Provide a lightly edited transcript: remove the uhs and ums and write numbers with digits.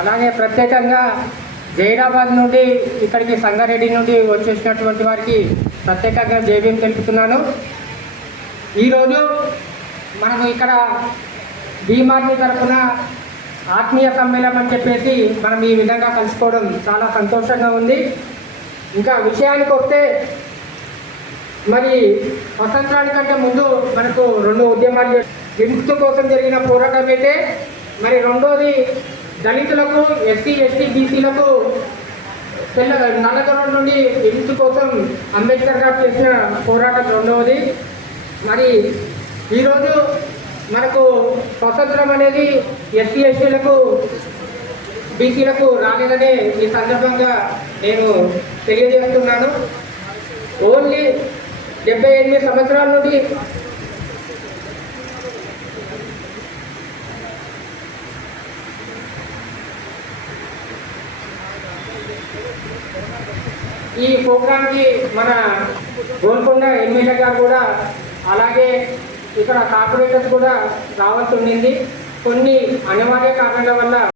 అలాగే ప్రత్యేకంగా జైరాబాద్ నుండి ఇక్కడికి సంగారెడ్డి నుండి వచ్చేసినటువంటి వారికి ప్రత్యేకంగా జైభీం తెలుపుతున్నాను. ఈరోజు మనం ఇక్కడ బీమార్టీ తరఫున ఆత్మీయ సమ్మేళనం అని చెప్పేసి మనం ఈ విధంగా కలుసుకోవడం చాలా సంతోషంగా ఉంది. ఇంకా విషయానికి వస్తే మరి స్వతంత్రానికంటే ముందు మనకు 2 ఉద్యమాలు విముక్తి కోసం జరిగిన పోరాటం అయితే, మరి రెండోది దళితులకు, ఎస్సీ ఎస్టీ బీసీలకు నల్లధనం నుండి విముక్తి కోసం అంబేద్కర్ గారు చేసిన పోరాటం రెండవది. మరి ఈరోజు మనకు స్వతంత్రం అనేది ఎస్సీ ఎస్టీలకు బీసీలకు రాలేదనే ఈ సందర్భంగా నేను తెలియజేస్తున్నాను. ఓన్లీ 78 సంవత్సరాల నుండి ఈ ప్రోగ్రాంకి మన గోల్కొండ ఎమ్మెల్యే గారు కూడా, అలాగే ఇక్కడ కార్పొరేటర్స్ కూడా రావాల్సి ఉండింది. కొన్ని అనివార్య కారణాల వల్ల